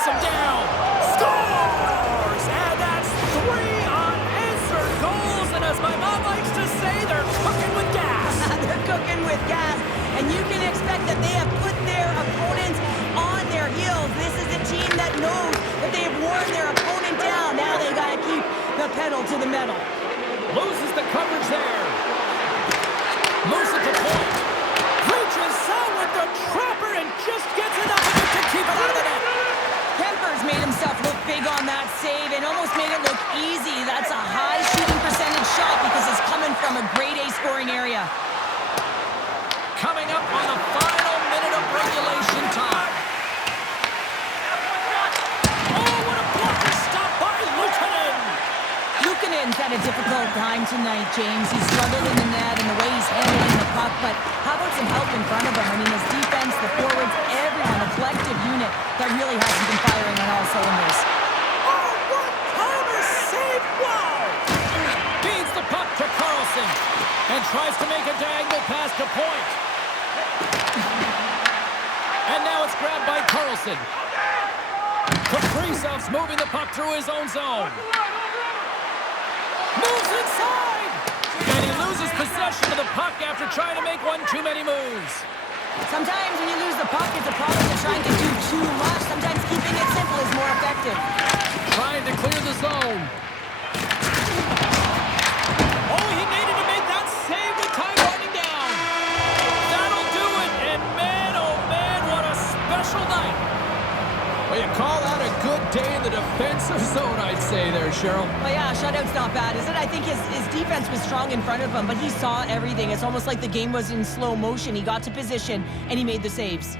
knocks him down. Scores! And that's 3 unanswered goals. And as my mom likes to say, they're cooking with gas. They're cooking with gas. And you can expect that they have put their opponents on their heels. This is a team that knows that they have worn their opponent down. Now they got to keep the pedal to the metal. Loses the coverage there. Moves at the point. Reaches out with the trapper and just gets enough of it to keep it out of the net. Kemper's made himself look big on that save and almost made it look easy. That's a high shooting percentage shot because it's coming from a grade A scoring area. Coming up on the final minute of regulation time. Oh, what a blocker stop by Luukkonen! Luukkonen's had a difficult time tonight, James. He's struggled in the net and the way he's handling the puck, but how about some help in front of him? I mean, his defense, the forwards, everyone, a collective unit that really hasn't been firing on all cylinders. Oh, what kind of save! Wow! Feeds the puck to Karlsson and tries to make a diagonal pass to point. And now it's grabbed by Karlsson. Kaprizov's moving the puck through his own zone. Moves inside! And he loses possession of the puck after trying to make one too many moves. Sometimes when you lose the puck, it's a problem of trying to do too much. Sometimes keeping it simple is more effective. Trying to clear the zone. Oh, he needed to make that save with time winding down. That'll do it. And man, oh man, what a special night. Well, you call that a good day in the defensive zone, I'd say there, Cheryl. Well, yeah, shutout's not bad, is it? I think his defense was strong in front of him, but he saw everything. It's almost like the game was in slow motion. He got to position, and he made the saves.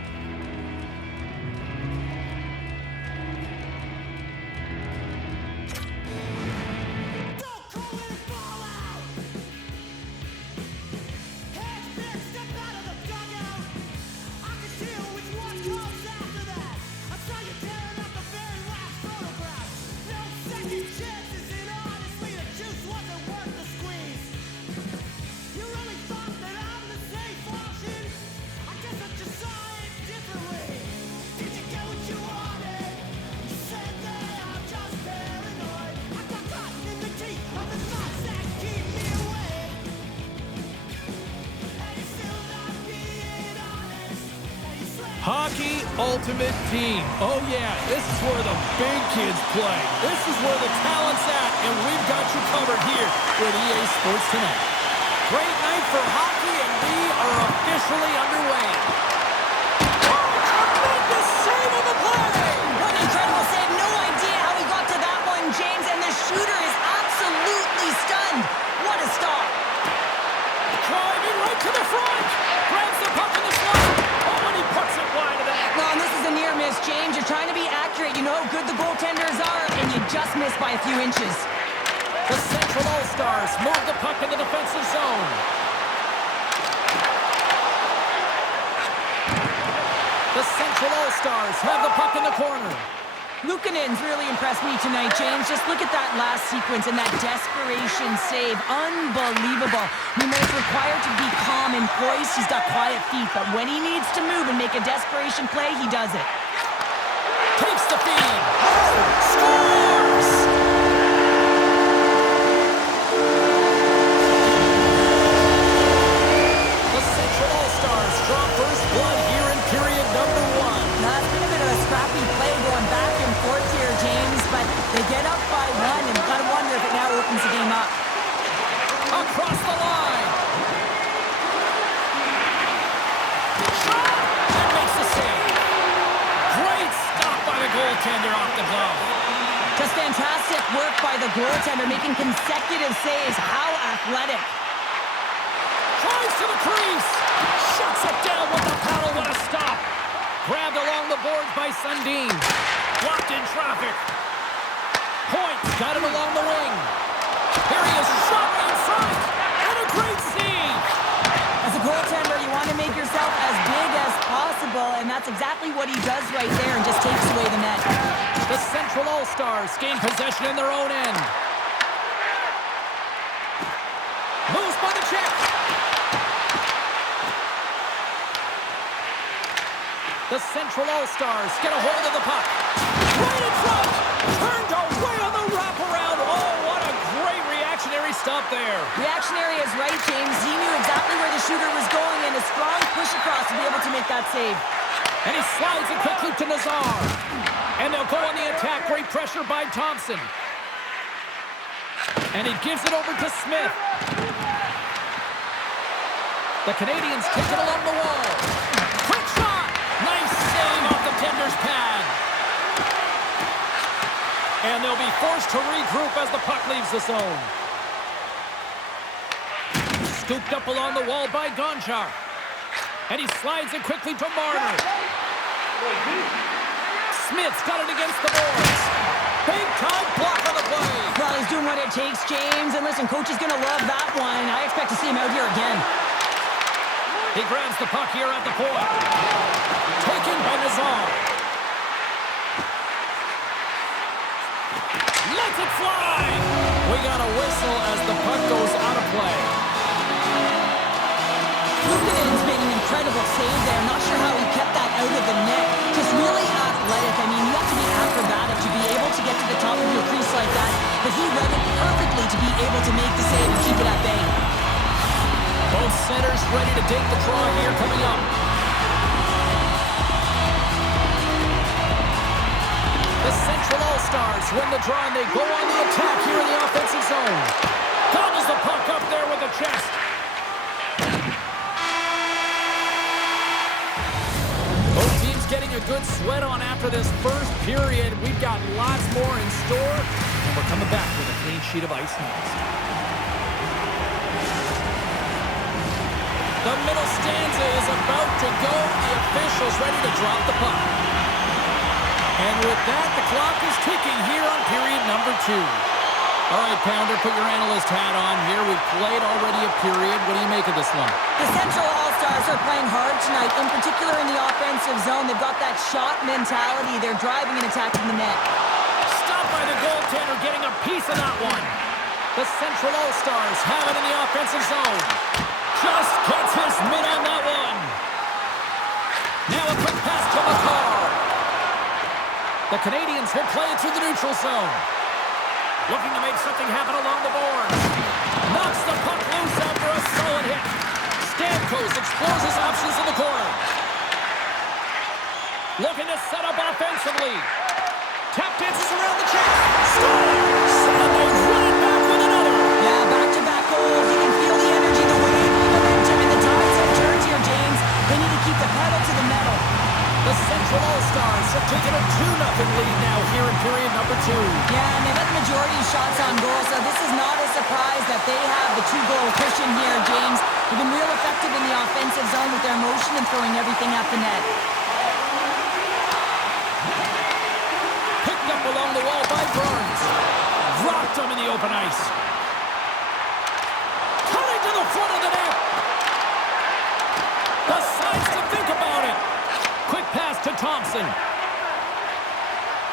Hockey Ultimate Team. Oh yeah, this is where the big kids play. This is where the talent's at, and we've got you covered here with EA Sports tonight. Great night for hockey, and we are officially underway. Oh, tremendous save on the play! What an incredible save. No idea how he got to that one, James, and the shooter is absolutely stunned. What a stop. Driving right to the front. Grabs the puck in the slot. Oh, and he puts it wide of that. Well, and this is a near miss, James. You're trying to be accurate. You know how good the goaltenders are, and you just missed by a few inches. The Central All-Stars move the puck in the defensive zone. The Central All-Stars have the puck in the corner. Luukkonen's really impressed me tonight, James. Just look at that last sequence and that desperation save. Unbelievable. I mean, when it's required to be calm and poised, he's got quiet feet. But when he needs to move and make a desperation play, he does it. Takes the feed. Scores! The Central All-Stars draw first blood here in period number 1. Now, it's been a bit of a scrappy play going back and forth here, James, but they get up by 1, and gotta wonder if it now opens the game up. Across the line. Shot! And makes the save. Great stop by the goaltender off the glove. Just fantastic work by the goaltender, making consecutive saves. How athletic. Tries to the crease. Shuts it down with the paddle. What a stop. Grabbed along the boards by Sundin. Blocked in traffic. Point got it along the wing. Here he is, shot right in front. And a great save. As a goaltender, you want to make yourself as big as possible, and that's exactly what he does right there and just takes away the net. The Central All-Stars gain possession in their own end. Moves by the check. The Central All-Stars get a hold of the puck. there. Reactionary is right, James. He knew exactly where the shooter was going, and a strong push across to be able to make that save. And he slides it quickly to Nazar. And they'll go on the attack. Great pressure by Thompson. And he gives it over to Smith. The Canadians kick it along the wall. Quick shot! Nice save off the tender's pad. And they'll be forced to regroup as the puck leaves the zone. Scooped up along the wall by Gonchar. And he slides it quickly to Marner. Smith's got it against the boards. Big time block on the play. Well, he's doing what it takes, James. And listen, coach is going to love that one. I expect to see him out here again. He grabs the puck here at the point. Taken by Nazar. Lets it fly. We got a whistle as the puck goes out of play. Kukinen's made an incredible save there. I'm not sure how he kept that out of the net. Just really athletic. I mean, you have to be acrobatic to be able to get to the top of your crease like that. But he read it perfectly to be able to make the save and keep it at bay. Both centers ready to take the draw here coming up. The Central All-Stars win the draw and they go on the attack here in the offensive zone. Gobbles the puck up there with the chest. Both teams getting a good sweat on after this first period. We've got lots more in store, and we're coming back with a clean sheet of ice next. The middle stanza is about to go. The officials ready to drop the puck. And with that, the clock is ticking here on period number 2. All right, Pounder, put your analyst hat on here. We've played already a period. What do you make of this one? The Central All-Stars are playing hard tonight, in particular in the offensive zone. They've got that shot mentality. They're driving and attacking the net. Stopped by the goaltender, getting a piece of that one. The Central All-Stars have it in the offensive zone. Just gets his mitt on that one. Now a quick pass to McCall. The Canadians will play it through the neutral zone. Looking to make something happen along the boards. Knocks the puck loose after a solid hit. Stamkos explores his options in the corner. Looking to set up offensively. Tap dances around the chest. Scores! And they run it back with another. Yeah, back-to-back goals. You can feel the energy, the wave, the momentum, and the tides have turned here, James. They need to keep the pedal to the metal. The Central All-Stars have taken a 2-0 lead now here in period number 2. Yeah, and they've got the majority of shots on goal, so this is not a surprise that they have the 2-goal cushion here, James. They've been real effective in the offensive zone with their motion and throwing everything at the net. Picked up along the wall by Burns. Rocked him in the open ice. Coming to the front of the net. Decides to think about it. Quick pass to Thompson.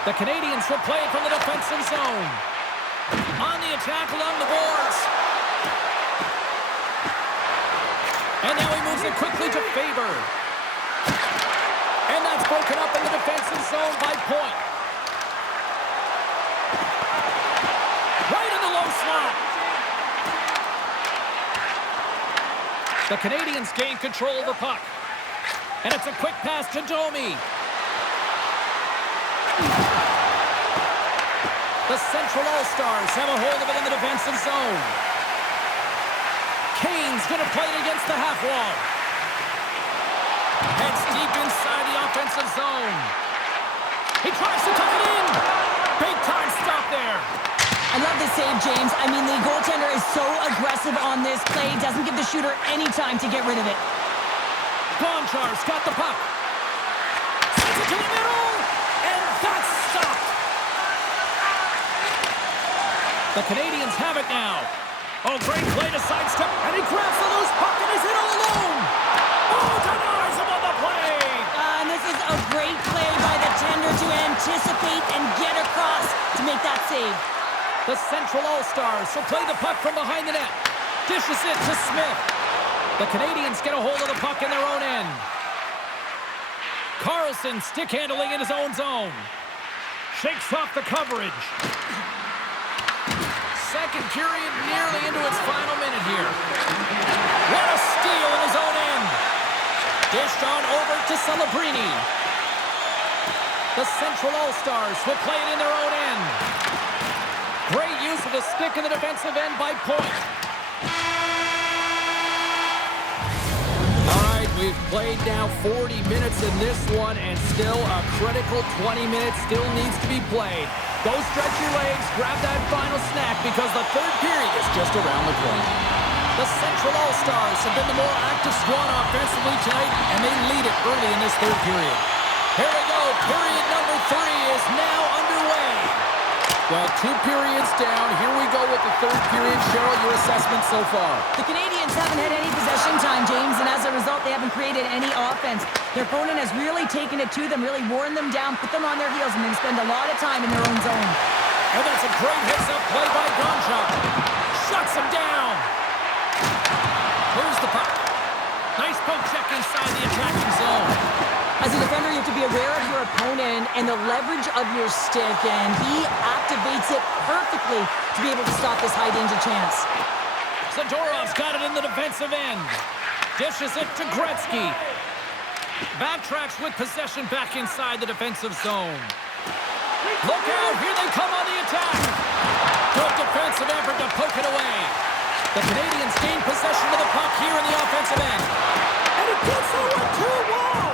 The Canadians will play it from the defensive zone. On the attack along the boards. And now he moves it quickly to Faber. And that's broken up in the defensive zone by Point. Right in the low slot. The Canadians gain control of the puck. And it's a quick pass to Domi. The Central All-Stars have a hold of it in the defensive zone. Kane's going to play it against the half wall. Heads deep inside the offensive zone. He tries to tuck it in. Big time stop there. I love this save, James. I mean, the goaltender is so aggressive on this play. Doesn't give the shooter any time to get rid of it. Gonchar's got the puck. Sends it to the middle, and that's stopped. The Canadians have it now. Oh, great play to sidestep, and he grabs the loose puck, and he's in all alone. Oh, denies him on the play. And this is a great play by the tender to anticipate and get across to make that save. The Central All-Stars will play the puck from behind the net. Dishes it to Smith. The Canadians get a hold of the puck in their own end. Carlson stick handling in his own zone. Shakes off the coverage. second period nearly into its final minute here. What a steal in his own end. Dished on over to Celebrini. The Central All-Stars will play it in their own end. Great use of the stick in the defensive end by Point. All right, we've played now 40 minutes in this one, and still a critical 20 minutes still needs to be played. Go stretch your legs, grab that final snack, because the third period is just around the corner. The Central All-Stars have been the more active squad offensively tonight, and they lead it early in this third period. Here we go. Period number 3 is now underway. Well, 2 periods down. Here we go with the third period. Cheryl, your assessment so far? The Canadians haven't had any possession time, James, and as a result, they haven't created any offense. Their opponent has really taken it to them, really worn them down, put them on their heels, and then spend a lot of time in their own zone. And that's a great heads-up play by Gonchar. Shuts him down. Moves the puck. Nice poke check inside the attacking zone. As a defender, you have to be aware of your opponent and the leverage of your stick, and he activates it perfectly to be able to stop this high-danger chance. Zadorov's got it in the defensive end. Dishes it to Gretzky. Backtracks with possession back inside the defensive zone. Look out, here they come on the attack. Good defensive effort to poke it away. The Canadians gain possession of the puck here in the offensive end. And it gets over too well.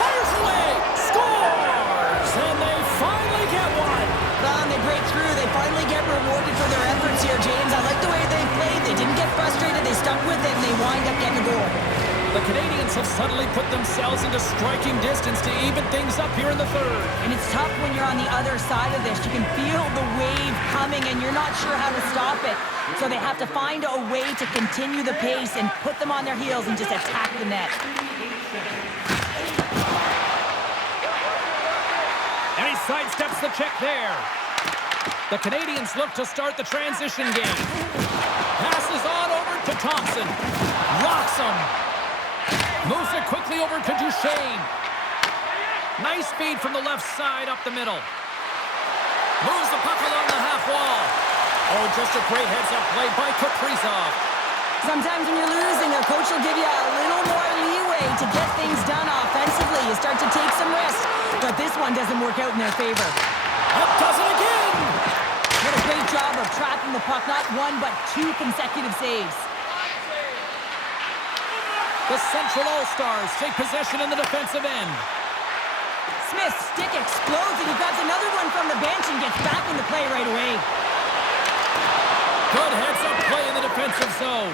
Fires away, scores, and they finally get one. Well, and they break through. They finally get rewarded for their efforts here, James. I like the way they played. They didn't get frustrated. They stuck with it, and they wind up getting a goal. The Canadians have suddenly put themselves into striking distance to even things up here in the third. And it's tough when you're on the other side of this. You can feel the wave coming, and you're not sure how to stop it. So they have to find a way to continue the pace and put them on their heels and just attack the net. And he sidesteps the check there. The Canadians look to start the transition game. Passes on over to Thompson. Rocks him. Moves it quickly over to Duchesne. Nice feed from the left side up the middle. Moves the puck along the half wall. Oh, just a great heads-up play by Kaprizov. Sometimes when you're losing, a coach will give you a little more leeway to get things done offensively. You start to take some risks, but this one doesn't work out in their favor. Up does it again! What a great job of tracking the puck. Not 1, but 2 consecutive saves. The Central All-Stars take possession in the defensive end. Smith's stick explodes, and he grabs another one from the bench and gets back into play right away. Good heads-up play in the defensive zone.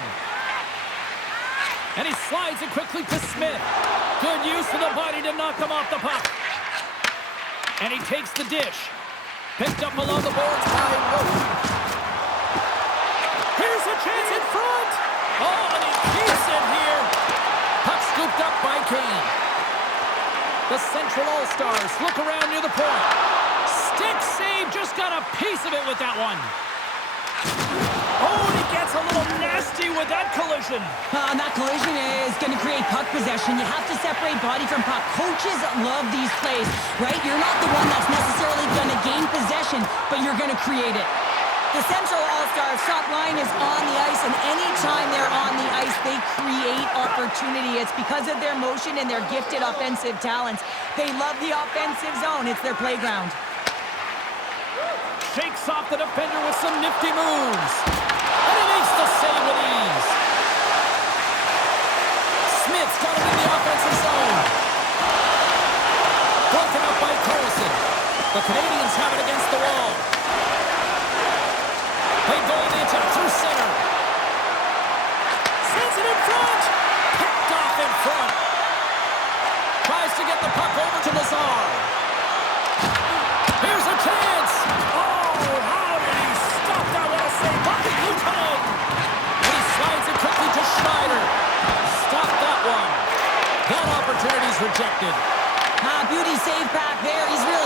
And he slides it quickly to Smith. Good use of the body to knock him off the puck. And he takes the dish. Picked up along the boards by Roach. Here's a chance in front. Oh, and he keeps it here. Puck scooped up by Kane. The Central All-Stars look around near the point. Stick save, just got a piece of it with that one. Oh, and he gets a little nasty with that collision. And that collision is going to create puck possession. You have to separate body from puck. Coaches love these plays, right? You're not the one that's necessarily going to gain possession, but you're going to create it. The Central All-Stars top line is on the ice, and anytime they're on the ice, they create opportunity. It's because of their motion and their gifted offensive talents. They love the offensive zone. It's their playground. Shakes off the defender with some nifty moves. And he makes the save with ease. Smith's got it in the offensive zone. Broken up by Carlson. The Canadians have it against the wall. They go on the attack through center. Sends it in front. Picked off in front. Tries to get the puck over to Lazar. Here's a chance. Oh, how did he stop that? What a save by Luukkonen. And he slides it quickly to Schneider. Stop that one. That opportunity's rejected. Beauty save back there. He's really